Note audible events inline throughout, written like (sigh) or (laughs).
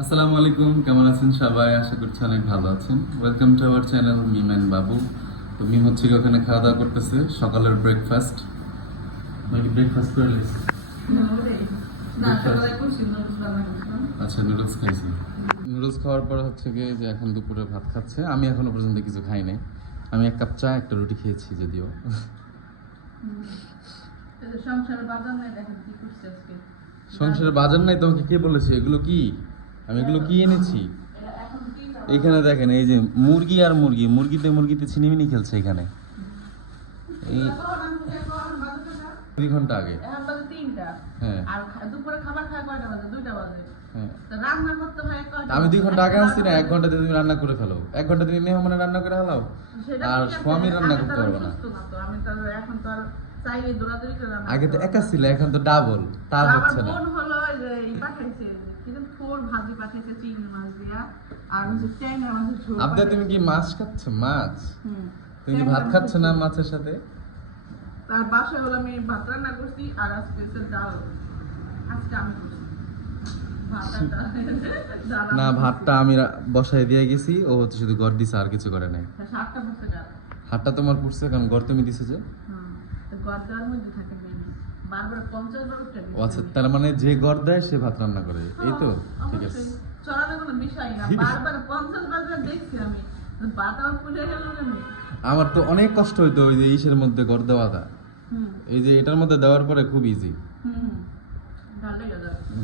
আসসালামু আলাইকুম কেমন আছেন সবাই? আশা করছি অনেক ভালো আছেন। Welcome to our channel Mim and Babu তো মিম হচ্ছে কি ওখানে খাওয়া দাওয়া করতেছে সকালের ব্রেকফাস্ট নাকি ব্রেকফাস্ট করে লিস? আচ্ছা নুডলস খাইছি। নুডলস খাওয়ার পর হচ্ছে গিয়ে যে এখন দুপুরে ভাত খাচ্ছে আমি এখনও পর্যন্ত কিছু খাই নাই। আমি এক কাপ চা একটা রুটি খেয়েছি যদিও। সংসার বাজার নাই দেখেন কি করছে আজকে। সংসারের বাজার নাই তোমাকে কে বলেছে? এগুলো কি? আমি এগুলো কি এনেছি? এখানে দেখেন এই যে মুরগি আর মুরগি মুরগিতে মুরগিতে ছিনিমিনি খেলছে এখানে। এই দুই ঘণ্টা আগে। হ্যাঁ। হ্যাঁ। আমি দুই ঘণ্টা আগে আসছি না এক ঘন্টাতে তুমি রান্না করে ফেলো। এক ঘণ্টা তুমি মেহমানে রান্না করে ফেলাও আর স্বামী রান্না করতে পারব না। আগে তো একা ছিল এখন তো ডাবল তা না। হচ্ছে না বোন হলো ওই যে ই পাঠাইছে কি যেন থোর ভাজি পাঠাইছে চিংড়ি মাছ দিয়া আর হচ্ছে ট্যাংরা মাছের ঝোল আপনি তুমি কি মাছ খাচ্ছ? মাছ? তুমি কি ভাত খাচ্ছ না মাছের সাথে? তার বাসায় হলো আমি ভাত রান্না করছি আর আজকে ডাল। আজকে আমি করছি। না ভাতটা আমি বসায় দিয়ে গেছি। ও হচ্ছে শুধু ঘর দিছে আর কিছু করে নাই। ডাল। হাতটা তোমার পুড়ছে কারণ ঘর তুমি দিছে যে। ও আচ্ছা তার মানে যে ঘর দেয় সে ভাত রান্না করে। এই তো? ঠিক আছে। চড়াতে কোনো বিষয় না বারবার পঞ্চাশ বার দেখছি আমি। ভাত আমার গেল আমার তো অনেক কষ্ট হইতো ওই যে ইসের মধ্যে ঘর দেওয়াটা। এই যে এটার মধ্যে দেওয়ার পরে খুব ইজি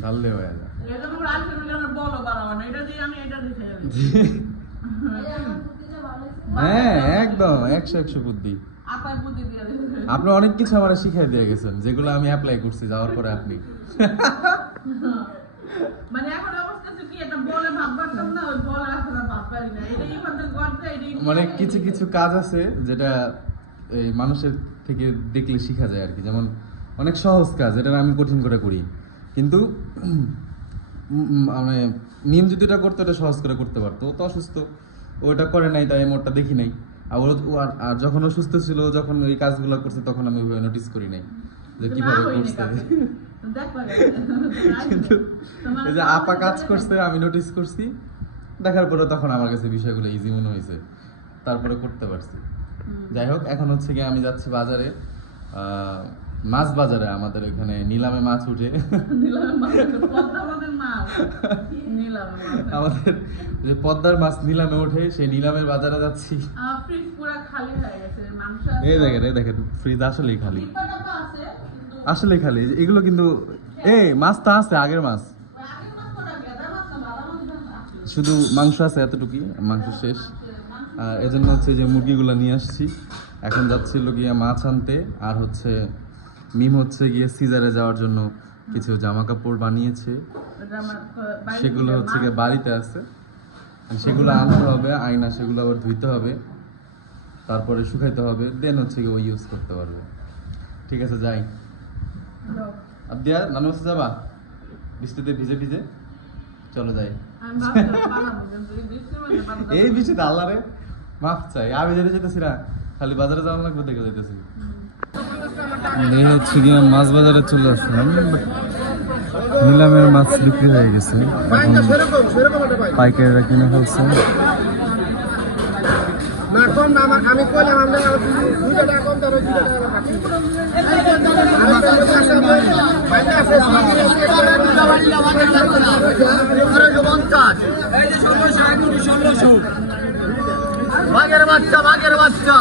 ঢাললে হয়ে যায়। (laughs) হ্যাঁ একদম একশো একশো বুদ্ধি। আপনি অনেক কিছু আমার শিখাই দিয়ে গেছেন যেগুলো আমি অ্যাপ্লাই করছি যাওয়ার পরে আপনি। (laughs) মানে এখন অবস্থা কি এটা বলে ভাব না ওই বলে এখন আর না। এটা এখান থেকে গড়তে মানে কিছু কিছু কাজ আছে যেটা এই মানুষের থেকে দেখলে শেখা যায় আর কি। যেমন অনেক সহজ কাজ এটা আমি কঠিন করে করি। কিন্তু মানে নিয়ম যদি এটা করতো এটা সহজ করে করতে পারতো। ও তো অসুস্থ ও এটা করে নাই তাই ওরটা দেখি নাই। আর আর- যখন অসুস্থ ছিল যখন ওই কাজগুলো করছে তখন আমি নোটিস করি নাই। কীভাবে করছে। (laughs) কিন্তু এই যে আপা কাজ করছে আমি নোটিস করছি। দেখার পরে তখন আমার কাছে বিষয়গুলো ইজি মনে হয়েছে। তারপরে করতে পারছি। যাই হোক এখন হচ্ছে কি আমি যাচ্ছি বাজারে। আহ, মাছ বাজারে আমাদের এখানে নিলামে মাছ উঠে। (laughs) (laughs) আমাদের যে পদ্মার মাছ নিলামে ওঠে সেই নিলামের বাজারে যাচ্ছি। ফ্রিজ পুরো খালি হয়ে গেছে মাংস এই দেখেন এই দেখেন ফ্রিজ আসলেই খালি। আসলেই খালি এগুলো কিন্তু এই মাছ তো আছে আগের মাছ। শুধু মাংস আছে এতটুকুই মাংস শেষ। আর এজন্য হচ্ছে যে মুরগিগুলো নিয়ে আসছি। এখন যাচ্ছিল গিয়ে মাছ আনতে আর হচ্ছে মিম হচ্ছে গিয়ে সিজারে যাওয়ার জন্য কিছু জামা কাপড় বানিয়েছে। সেগুলো হচ্ছে গিয়ে বাড়িতে আছে। সেগুলো আনতে হবে আয়না সেগুলো আবার ধুইতে হবে তারপরে শুকাইতে হবে দেন হচ্ছে গিয়ে ওই ইউজ করতে পারবে। ঠিক আছে যাই। আবদিয়া নানু বাসা যাবা? বৃষ্টিতে ভিজে ভিজে? চলো যাই। এই। বৃষ্টিতে আল্লাহ রে মাফ চাই। আমি যেতে যেতেছি না খালি বাজারে যাওয়া লাগবে দেখে যেতেছি হচ্ছে গিয়ে মাছ বাজারে চলে আসলাম নিলামের মাছ বিক্রি হয়ে গেছে এখন পাইকারিরা কিনে ফেলছে। বাঘের বাচ্চা বাঘের বাচ্চা।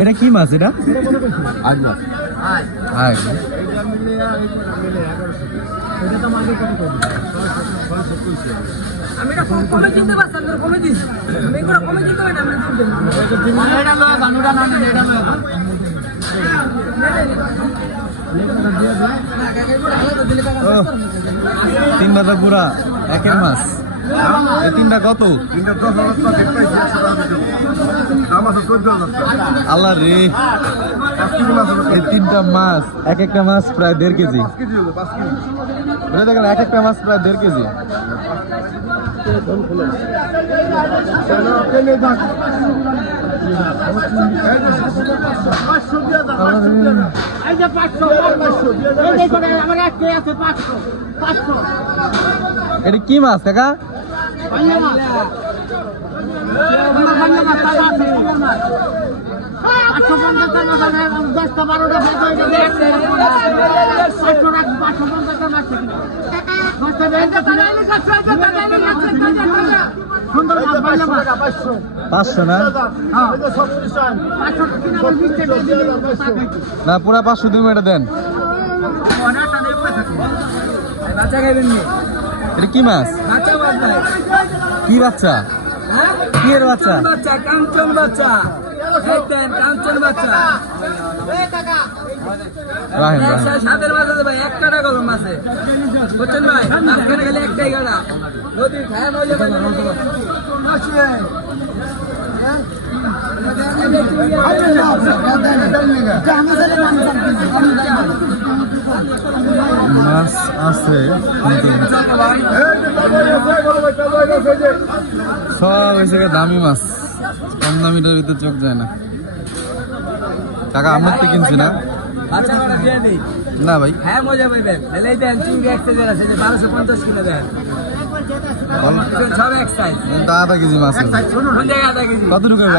এটা কি মাছ এটা? আগলা হাই আমি এটা কম- কমে কিনতে পারছি কমে দিছি। আমি এগুলো কমে কিনতে পারি না আমি কিনতে তিন বাজা পুরা একের মাছ। তিনটা কত? আল্লাহ রে। এই তিনটা মাছ এক একটা মাছ প্রায় দেড় কেজি। দেখেন এক একটা মাছ প্রায় দেড় কেজি। পাঁচশো। পাঁচশো। এটা কি মাছ কাকা পাঁচশো হয়, হয়ে না না পুরা পাঁচশো তুমি এটা দেন এটা কি মাছ মাছ কি বাচ্চা হ্যাঁ কি এর বাচ্চা বাচ্চা কাঞ্চন বাচ্চা কাঞ্চন বাচ্চা রাহেন রাহেন একশো মাছ আছে ভাই এক কাটা গরম আছে বুঝছেন ভাই মাঝখানে গেলে একটাই কাটা নদীর খায় মাছ আছে সব হয়েছে দামি মাছ। কম দামিটার ভিতরে চোখ যায় না। টাকা আমার তো কিনছি না? কাটা না ভাই। হ্যাঁ মজা পাইবেন। এলেই দেন চিংড়ি এক কেজি আছে যে বারোশো পঞ্চাশ কিলো দেন। এক তা আধা কেজি মাছ আধা কেজি।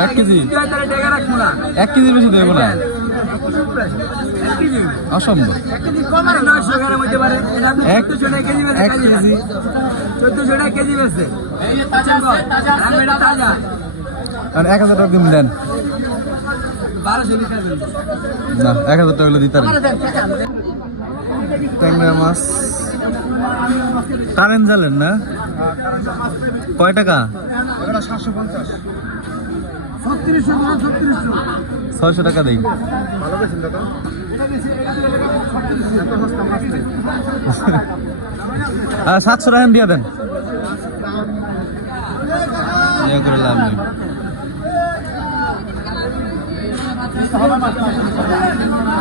এক কেজি? টাকা এক কেজির বেশি দেবো না। কেজি অসম্ভব। এক- কেজি। চোদ্দশো টাকা কেজি। আমি আর এক হাজার টাকা দেন খাইবেন না, এক হাজার টাকা দিতে ট্যাংরা মাছ। কারেন্ট জালেন না? কয় টাকা? ছয়শো টাকা দেই। দাদা সাতশো টাকা দিয়ে দেন। ইয়ে করে লাভ নেই।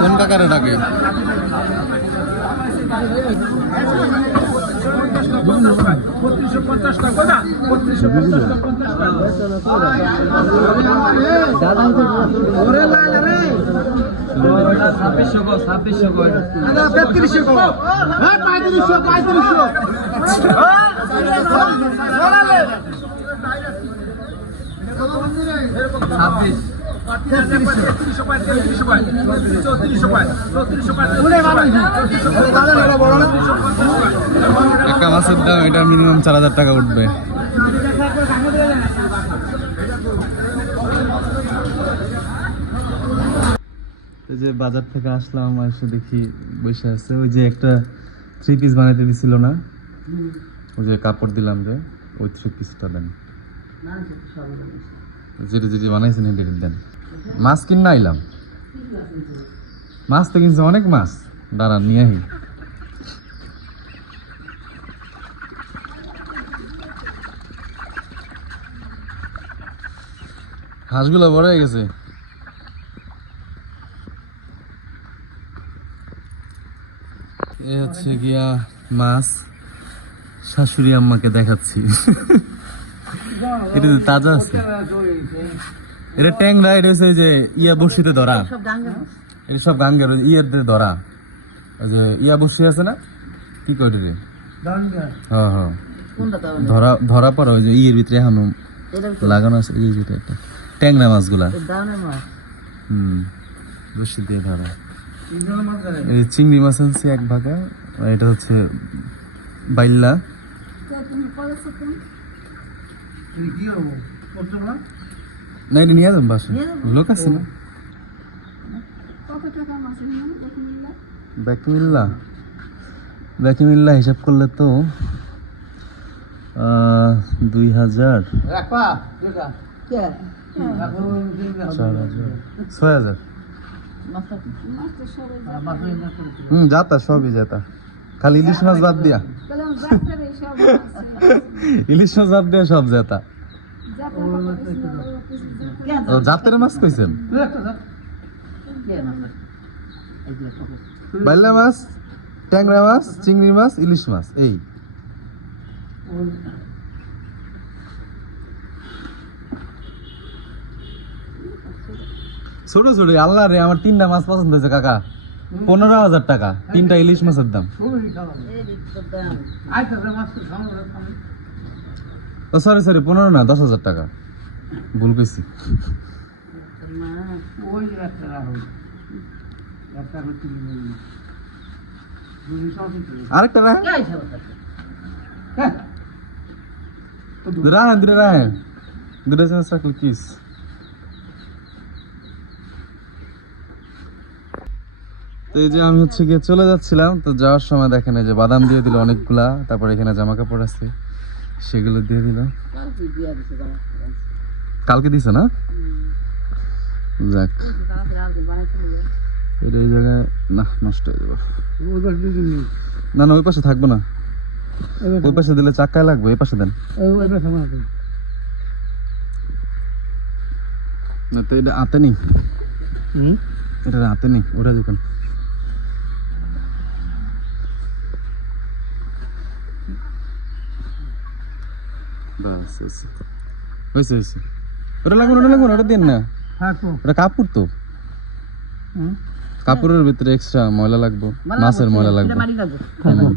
কোন কাকারে ডাকে? একটা মাছের দাম এটা মিনিমাম চার হাজার টাকা উঠবে। এই যে বাজার থেকে আসলাম, এসে দেখি বসে আছে। ওই যে একটা থ্রি পিস বানাইতে দিছিল না? ওই যে কাপড় দিলাম যে, ওই থ্রি পিসটা দেন। যেটা যেটি বানাইছেন হেঁটে দেন। মাছ কিনে আইলাম। মাছ তো কিনছে, অনেক মাছ। দাঁড়ান, নিয়ে আহি। হাঁসগুলো বড় হয়ে গেছে। এ হচ্ছে গিয়া মাছ। শাশুড়ি আম্মাকে দেখাচ্ছি। এটা তাজা আছে। এটা ট্যাংরা এটা হচ্ছে যে ইয়া বসিতে ধরা। এটা সব গাঙ্গের ইয়ের দিয়ে ধরা। ওই যে ইয়া বসি আছে না? কি কয় রে? হ্যাঁ হ্যাঁ। ধরা ধরা পর ওই যে ইয়ের ভিতরে এখন লাগানো আছে ইয়ের ভিতরে একটা। ট্যাংরা মাছগুলা। হুম। বসি দিয়ে ধরা। চিংড়ি মাছ আনছি এক ভাগা আর এটা হচ্ছে বাইল্লা। না এটা নিয়ে যাবেন বাসে লোক আছে না? ব্যাকিমিল্লা। ব্যাকিমিল্লা হিসাব করলে তো দুই হাজার। ছয় হাজার। হুম, যাতা, সবই যাতা। খালি ইলিশ মাছ বাদ দিয়া। ইলিশ মাছ বাদ দিয়ে সব জেতা জাতের মাছ কইছেন? বাইলা মাছ, ট্যাংরা মাছ, চিংড়ি মাছ, ইলিশ মাছ, এই। ছোট ছোট, আল্লাহ রে, আমার তিনটা মাছ পছন্দ হয়েছে, কাকা। পনেরো হাজার টাকা, তিনটা ইলিশ মাছের দাম। সরি সরি পনেরো না, দশ হাজার টাকা। ভুল পেয়েছি আরেকটা দুটো রাখেন দুটো জিনিস রাখলে কিস। তো এই যে আমি হচ্ছে গিয়ে চলে যাচ্ছিলাম তো যাওয়ার সময় দেখেন এই যে বাদাম দিয়ে দিল অনেকগুলা তারপর এখানে জামা কাপড় আছে সেগুলো দিয়ে দিল। কালকে দিছে না? যাক। এটা এই জায়গায় না নষ্ট হয়ে যাবে। না না ওই পাশে থাকব না। ওই পাশে দিলে চাক্কায় লাগবে এই পাশে দেন। না তো এটা হাতে নেই। এটা হাতে নেই ওটা দোকান। বাস হয়েছে হয়েছে ওটা লাগুন ওটা লাগুন ওটা দিন না। ওটা কাপড় তো। কাপড়ের ভিতরে এক্সট্রা ময়লা লাগবে মাছের ময়লা লাগবে। হুম।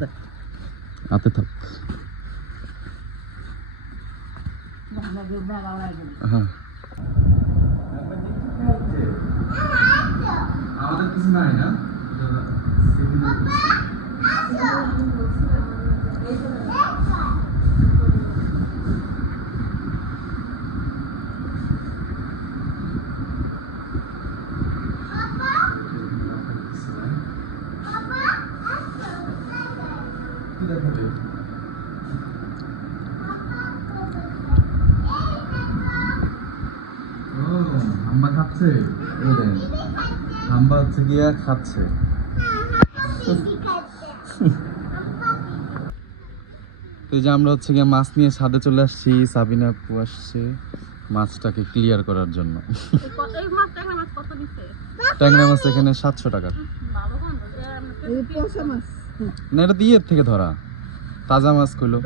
হাতে থাক। হ্যাঁ। আমাদের কিছু নাই না? ও হাম্বা খাচ্ছে? এই হাম্বা হচ্ছে গিয়া খাচ্ছে। তো যে আমরা হচ্ছে গিয়ে মাছ নিয়ে ছাদে চলে আসছি সাবিনা আপু আসছে মাছটাকে ক্লিয়ার করার জন্য। ট্যাংরা মাছ এখানে সাতশো টাকা। ভালো গন্ধ এই পোষা মাছ। না এটা দিয়ে থেকে ধরা। তাজা মাছ কইলো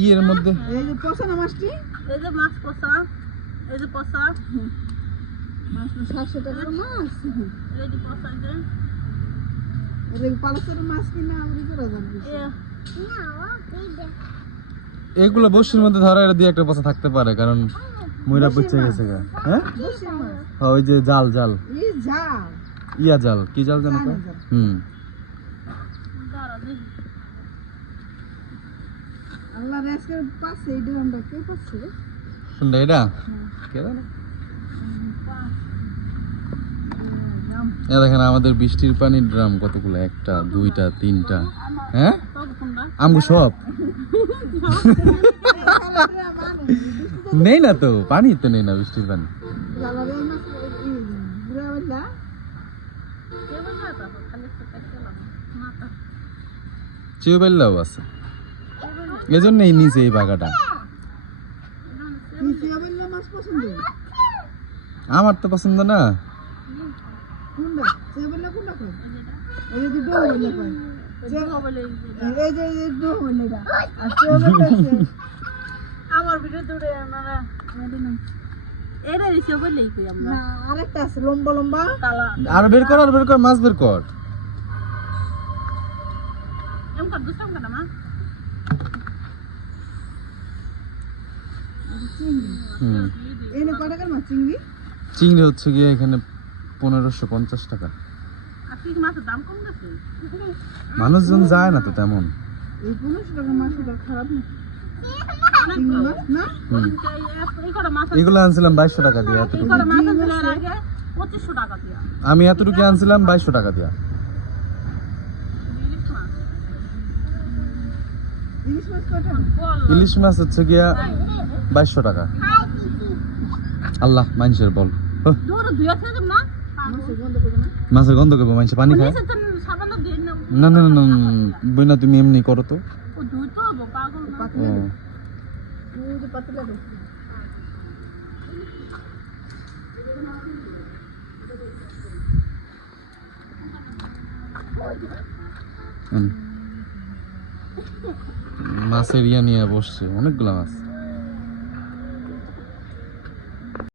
ইয়ের মধ্যে। এই যে পোষা না মাছটি? এই যে মাছ পচা এই যে পচা। সাতশো টাকার এই যে পচা এগুলো বসির মধ্যে ধরা এটা দিয়ে একটা পচা থাকতে পারে কারণ ময়রা বুঝছে গেছে গা হ্যাঁ? হ্যাঁ, ওই যে জাল জাল। ইয়া জাল কি জাল জানো হুম দাঁড়া দেখি আল্লাহ আজকে পাচ্ছে এই ড্রামটা কে পাচ্ছে এটা? কে জানে? দেখেন আমাদের বৃষ্টির পানির ড্রাম কতগুলো? একটা দুইটা তিনটা। হ্যাঁ? আমগো সব? নেই না তো পানি তো নেই না বৃষ্টির পানি। চিউবেল্লাও আছে। এজন্যই নিচে এই বাগাটা। মাছ পছন্দ আমার তো পছন্দ না। আমার ভিডিও দূরে আমরা। আর বের কর আর বের কর মাছ বের কর এম কর দুসম কাটা মা হুম এনে কয় টাকার মাছ? চিংড়ি? চিংড়ি হচ্ছে গিয়ে এখানে পনেরোশো পঞ্চাশ টাকা। মানুষজন যায় না তো তেমন। এই পনেরোশো মাছ খারাপ না। এগুলো আনছিলাম বাইশশো টাকা দিয়া। আমি এতটুকু আনছিলাম বাইশশো টাকা দিয়া ইলিশ মাছ ইলিশ মাছ হচ্ছে গিয়া বাইশশো টাকা আল্লাহ, মানুষের বল না মাছের গন্ধ না করব মানুষে পানি খায় না না না না বইনা, তুমি এমনি করো না তো। হুম। মাছের ইয়া নিয়ে বসছে অনেকগুলো মাছ।